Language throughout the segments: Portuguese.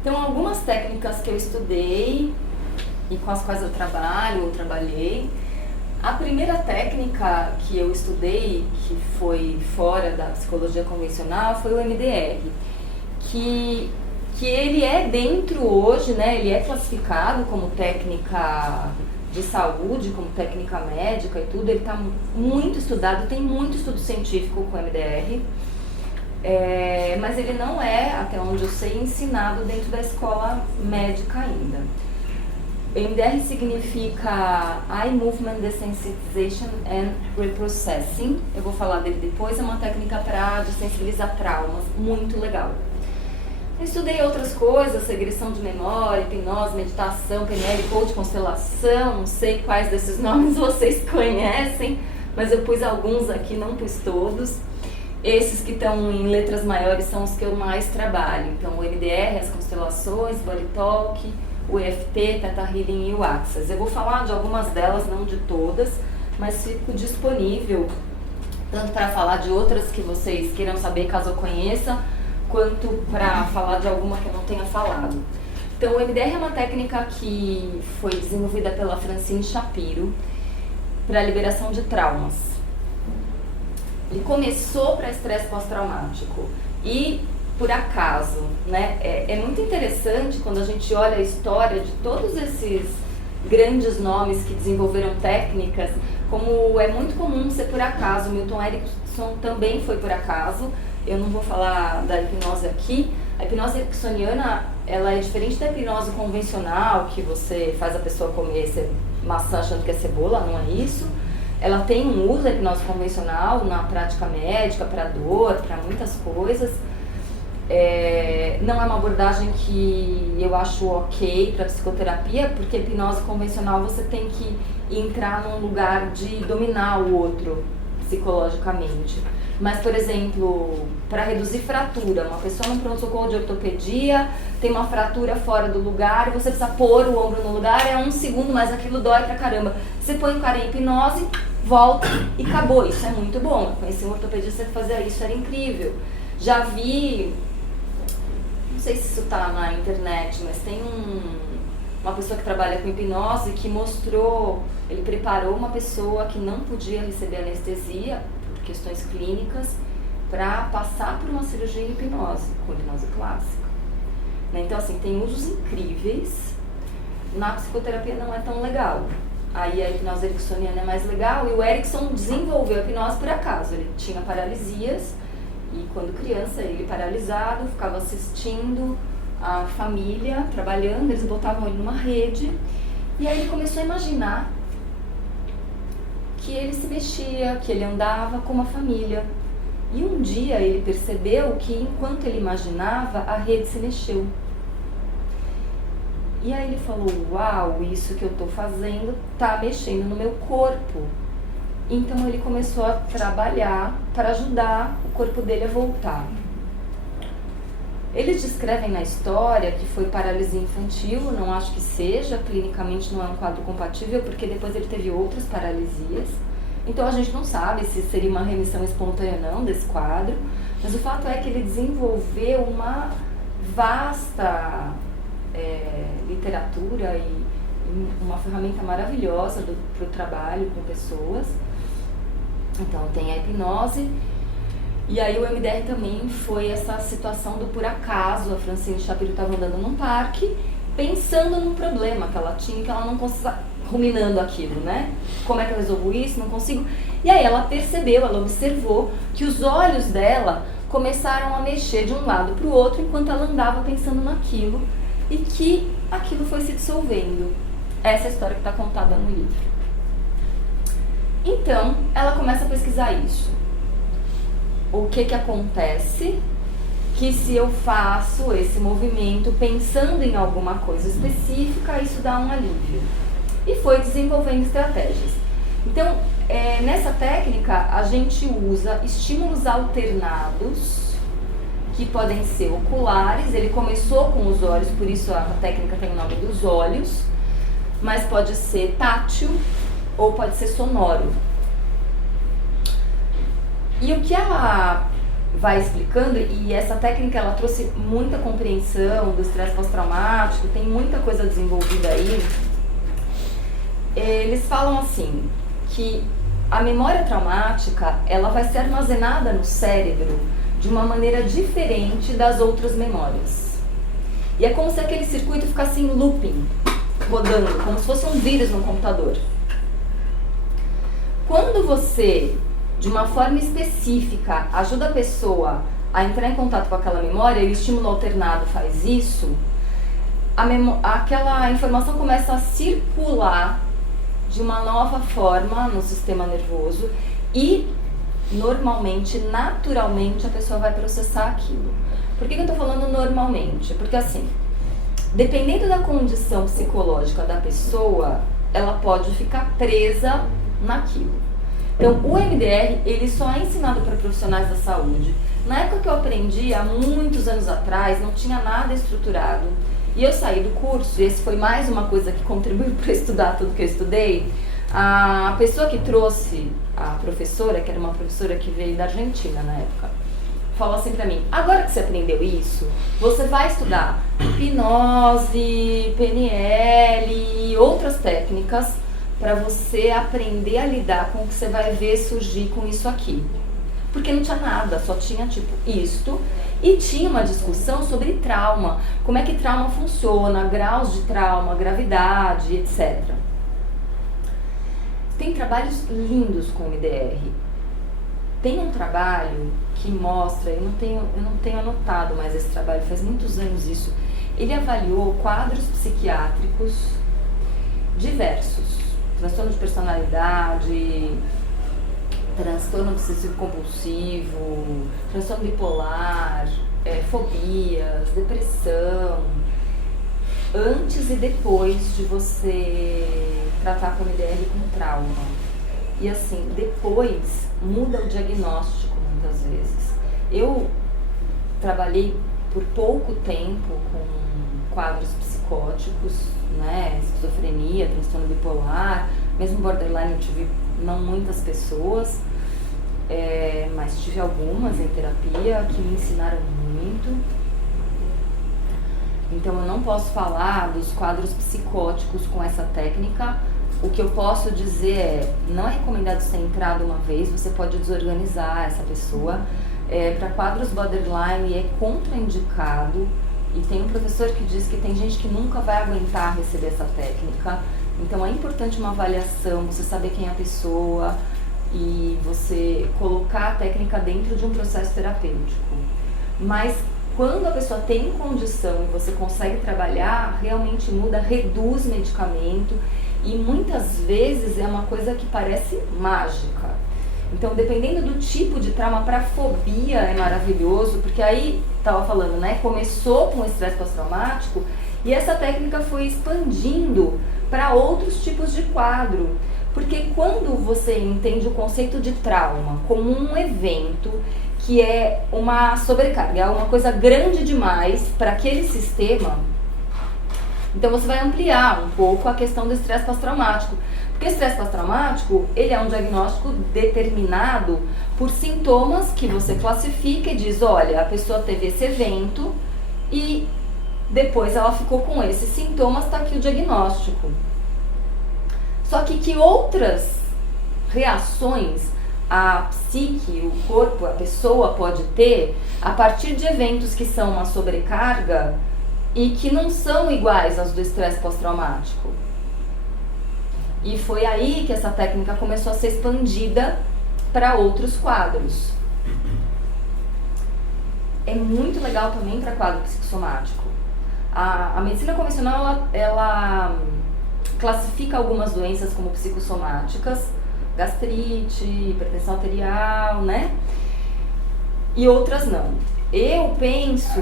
Então, algumas técnicas que eu estudei e com as quais eu trabalho ou trabalhei. A primeira técnica que eu estudei, que foi fora da psicologia convencional, foi o MDR, que ele é dentro hoje, né, ele é classificado como técnica de saúde, como técnica médica e tudo, ele está muito estudado, tem muito estudo científico com o MDR, mas ele não é, até onde eu sei, ensinado dentro da escola médica ainda. MDR significa Eye Movement Desensitization and Reprocessing. Eu vou falar dele depois. É uma técnica para desensibilizar traumas, muito legal. Eu estudei outras coisas, regressão de memória, hipnose, meditação, PNL, coach, constelação. Não sei quais desses nomes vocês conhecem, mas eu pus alguns aqui, não pus todos. Esses que estão em letras maiores são os que eu mais trabalho. Então, o MDR, as constelações, Body Talk, o EFT, Theta Healing e o Access. Eu vou falar de algumas delas, não de todas, mas fico disponível tanto para falar de outras que vocês queiram saber caso eu conheça, quanto para falar de alguma que eu não tenha falado. Então, o MDR é uma técnica que foi desenvolvida pela Francine Shapiro para a liberação de traumas. Ele começou para estresse pós-traumático e por acaso, né? É muito interessante quando a gente olha a história de todos esses grandes nomes que desenvolveram técnicas, como é muito comum ser por acaso. Milton Erickson também foi por acaso. Eu não vou falar da hipnose aqui. A hipnose ericksoniana, ela é diferente da hipnose convencional, que você faz a pessoa comer maçã achando que é cebola, não é isso. Ela tem um uso da hipnose convencional na prática médica, para dor, para muitas coisas. Não é uma abordagem que eu acho ok para psicoterapia, porque a hipnose convencional você tem que entrar num lugar de dominar o outro psicologicamente. Mas, por exemplo, para reduzir fratura, uma pessoa no pronto-socorro de ortopedia tem uma fratura fora do lugar e você precisa pôr o ombro no lugar, é 1 segundo, mas aquilo dói pra caramba. Você põe o cara em hipnose, volta e acabou. Isso é muito bom. Eu conheci um ortopedista que fazia isso, era incrível. Já vi, não sei se isso tá na internet, mas tem uma pessoa que trabalha com hipnose que mostrou, ele preparou uma pessoa que não podia receber anestesia por questões clínicas para passar por uma cirurgia em hipnose, com hipnose clássica. Então, assim, tem usos incríveis. Na psicoterapia não é tão legal. Aí a hipnose ericksoniana é mais legal, e o Erickson desenvolveu a hipnose por acaso. Ele tinha paralisias, e quando criança, ele paralisado, ficava assistindo a família trabalhando, eles botavam ele numa rede, e aí ele começou a imaginar que ele se mexia, que ele andava com a família. E um dia ele percebeu que enquanto ele imaginava, a rede se mexeu. E aí ele falou, uau, isso que eu estou fazendo está mexendo no meu corpo. Então ele começou a trabalhar para ajudar o corpo dele a voltar. Eles descrevem na história que foi paralisia infantil, não acho que seja, clinicamente não é um quadro compatível, porque depois ele teve outras paralisias. Então a gente não sabe se seria uma remissão espontânea ou não desse quadro, mas o fato é que ele desenvolveu uma vasta literatura e uma ferramenta maravilhosa para o trabalho com pessoas. Então tem a hipnose, e aí o MDR também foi essa situação do por acaso. A Francine Shapiro estava andando num parque, pensando num problema que ela tinha, que ela não conseguia, ruminando aquilo, né? Como é que eu resolvo isso? Não consigo. E aí ela percebeu, ela observou que os olhos dela começaram a mexer de um lado para o outro enquanto ela andava pensando naquilo, e que aquilo foi se dissolvendo. Essa é a história que está contada no livro. Então, ela começa a pesquisar isso. O que acontece que se eu faço esse movimento pensando em alguma coisa específica, isso dá um alívio. E foi desenvolvendo estratégias. Então, nessa técnica, a gente usa estímulos alternados, que podem ser oculares. Ele começou com os olhos, por isso a técnica tem o nome dos olhos, mas pode ser tátil ou pode ser sonoro. E o que ela vai explicando, e essa técnica ela trouxe muita compreensão do estresse pós-traumático, tem muita coisa desenvolvida aí. Eles falam assim, que a memória traumática ela vai ser armazenada no cérebro de uma maneira diferente das outras memórias. E é como se aquele circuito ficasse em looping, rodando, como se fosse um vírus no computador. Quando você, de uma forma específica, ajuda a pessoa a entrar em contato com aquela memória, e o estímulo alternado faz isso, aquela informação começa a circular de uma nova forma no sistema nervoso e, normalmente, naturalmente, a pessoa vai processar aquilo. Por que eu estou falando normalmente? Porque, assim, dependendo da condição psicológica da pessoa, ela pode ficar presa naquilo. Então, o MDR, ele só é ensinado para profissionais da saúde. Na época que eu aprendi, há muitos anos atrás, não tinha nada estruturado. E eu saí do curso, e esse foi mais uma coisa que contribuiu para estudar tudo que eu estudei. A pessoa que trouxe, a professora, que era uma professora que veio da Argentina na época, falou assim pra mim: agora que você aprendeu isso, você vai estudar hipnose, PNL e outras técnicas para você aprender a lidar com o que você vai ver surgir com isso aqui. Porque não tinha nada, só tinha tipo isto, e tinha uma discussão sobre trauma, como é que trauma funciona, graus de trauma, gravidade, etc. Tem trabalhos lindos com o MDR. Tem um trabalho que mostra, eu não tenho anotado mais esse trabalho, faz muitos anos isso. Ele avaliou quadros psiquiátricos diversos, transtorno de personalidade, transtorno obsessivo-compulsivo, transtorno bipolar, fobias, depressão, antes e depois de você tratar com MDR com trauma. E assim, depois muda o diagnóstico muitas vezes. Eu trabalhei por pouco tempo com quadros psicóticos, né, esquizofrenia, transtorno bipolar, mesmo borderline eu tive não muitas pessoas, mas tive algumas em terapia que me ensinaram muito. Então eu não posso falar dos quadros psicóticos com essa técnica. O que eu posso dizer é, não é recomendado ser entrado uma vez, você pode desorganizar essa pessoa. Para quadros borderline é contraindicado, e tem um professor que diz que tem gente que nunca vai aguentar receber essa técnica. Então é importante uma avaliação, você saber quem é a pessoa e você colocar a técnica dentro de um processo terapêutico. Mas quando a pessoa tem condição e você consegue trabalhar, realmente muda, reduz medicamento, e muitas vezes é uma coisa que parece mágica. Então, dependendo do tipo de trauma, para fobia é maravilhoso, porque aí, estava falando, né, começou com estresse pós-traumático e essa técnica foi expandindo para outros tipos de quadro. Porque quando você entende o conceito de trauma como um evento que é uma sobrecarga, é uma coisa grande demais para aquele sistema, então você vai ampliar um pouco a questão do estresse pós-traumático. Porque o estresse pós-traumático, ele é um diagnóstico determinado por sintomas que você classifica e diz, olha, a pessoa teve esse evento e depois ela ficou com esses sintomas, está aqui o diagnóstico. Só que outras reações a psique, o corpo, a pessoa pode ter a partir de eventos que são uma sobrecarga e que não são iguais aos do estresse pós-traumático. E foi aí que essa técnica começou a ser expandida para outros quadros. É muito legal também para quadro psicossomático. A medicina convencional, ela classifica algumas doenças como psicossomáticas, gastrite, hipertensão arterial, né? E outras não. Eu penso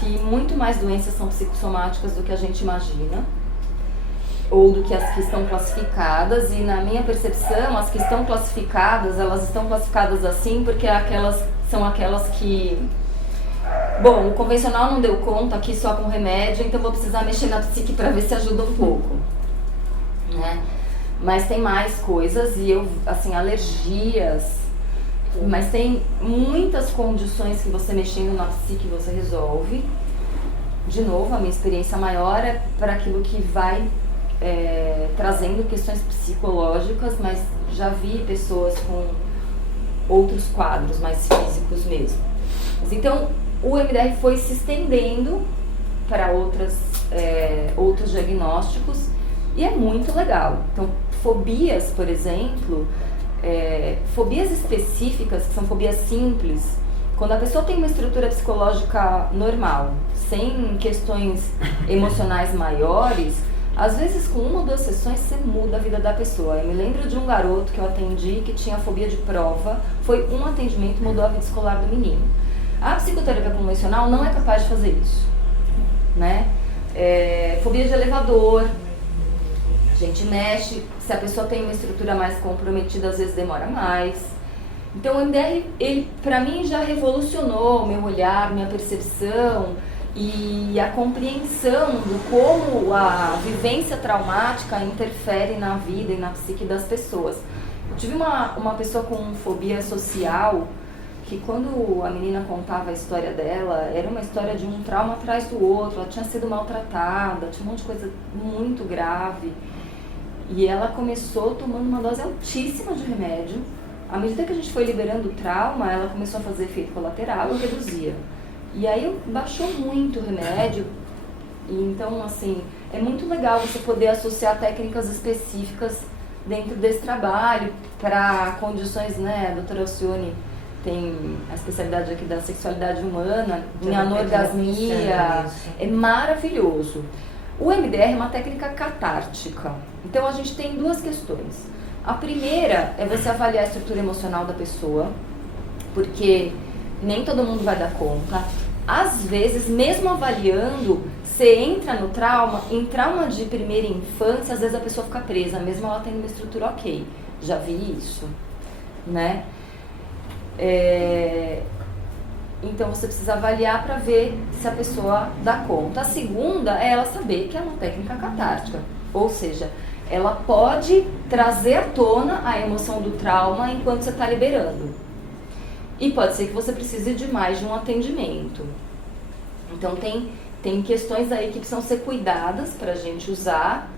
que muito mais doenças são psicossomáticas do que a gente imagina, ou do que as que estão classificadas, e na minha percepção, as que estão classificadas, elas estão classificadas assim porque são aquelas que, bom, o convencional não deu conta aqui só com remédio, então vou precisar mexer na psique para ver se ajuda um pouco, né? Mas tem mais coisas, e eu, assim, alergias, Mas tem muitas condições que você mexendo na psique você resolve. De novo, a minha experiência maior é para aquilo que vai trazendo questões psicológicas, mas já vi pessoas com outros quadros mais físicos mesmo. Então, o MDR foi se estendendo para outros diagnósticos e é muito legal. Então, fobias, por exemplo, fobias específicas, que são fobias simples, quando a pessoa tem uma estrutura psicológica normal, sem questões emocionais maiores, às vezes com 1 ou 2 sessões você muda a vida da pessoa. Eu me lembro de um garoto que eu atendi que tinha fobia de prova, foi um atendimento, mudou a vida escolar do menino. A psicoterapia convencional não é capaz de fazer isso, né? Fobia de elevador, a gente mexe, se a pessoa tem uma estrutura mais comprometida, às vezes demora mais. Então o MDR, ele pra mim já revolucionou o meu olhar, minha percepção e a compreensão do como a vivência traumática interfere na vida e na psique das pessoas. Eu tive uma pessoa com fobia social que quando a menina contava a história dela, era uma história de um trauma atrás do outro, ela tinha sido maltratada, tinha um monte de coisa muito grave. E ela começou tomando uma dose altíssima de remédio. À medida que a gente foi liberando o trauma, ela começou a fazer efeito colateral e reduzia. E aí baixou muito o remédio. E então, assim, é muito legal você poder associar técnicas específicas dentro desse trabalho para condições, né? A doutora Alcione tem a especialidade aqui da sexualidade humana, em anorgasmia, é maravilhoso. O MDR é uma técnica catártica. Então a gente tem 2 questões. A primeira é você avaliar a estrutura emocional da pessoa, porque nem todo mundo vai dar conta. Às vezes, mesmo avaliando, você entra no trauma, em trauma de primeira infância, às vezes a pessoa fica presa, mesmo ela tendo uma estrutura ok. Já vi isso, né? Então você precisa avaliar para ver se a pessoa dá conta. A segunda é ela saber que é uma técnica catártica, ou seja, ela pode trazer à tona a emoção do trauma enquanto você está liberando. E pode ser que você precise de mais de um atendimento. Então tem questões aí que precisam ser cuidadas para a gente usar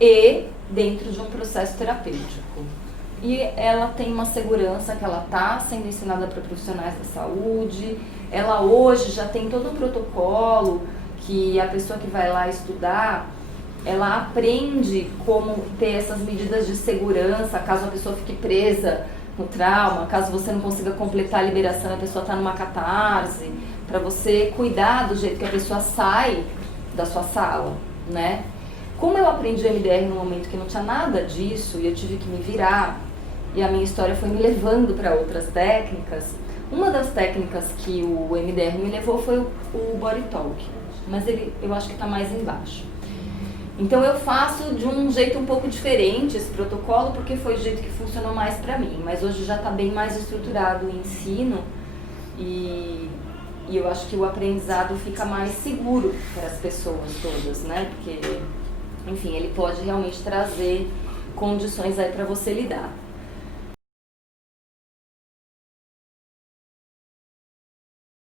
e dentro de um processo terapêutico. E ela tem uma segurança que ela está sendo ensinada para profissionais da saúde. Ela hoje já tem todo um protocolo que a pessoa que vai lá estudar, ela aprende como ter essas medidas de segurança, caso a pessoa fique presa no trauma, caso você não consiga completar a liberação, a pessoa está numa catarse, para você cuidar do jeito que a pessoa sai da sua sala, né? Como eu aprendi o MDR no momento que não tinha nada disso e eu tive que me virar, e a minha história foi me levando para outras técnicas, uma das técnicas que o MDR me levou foi o Body Talk, mas eu acho que está mais embaixo. Então eu faço de um jeito um pouco diferente esse protocolo, porque foi o jeito que funcionou mais para mim, mas hoje já está bem mais estruturado o ensino e eu acho que o aprendizado fica mais seguro para as pessoas todas, né? Porque, enfim, ele pode realmente trazer condições aí para você lidar.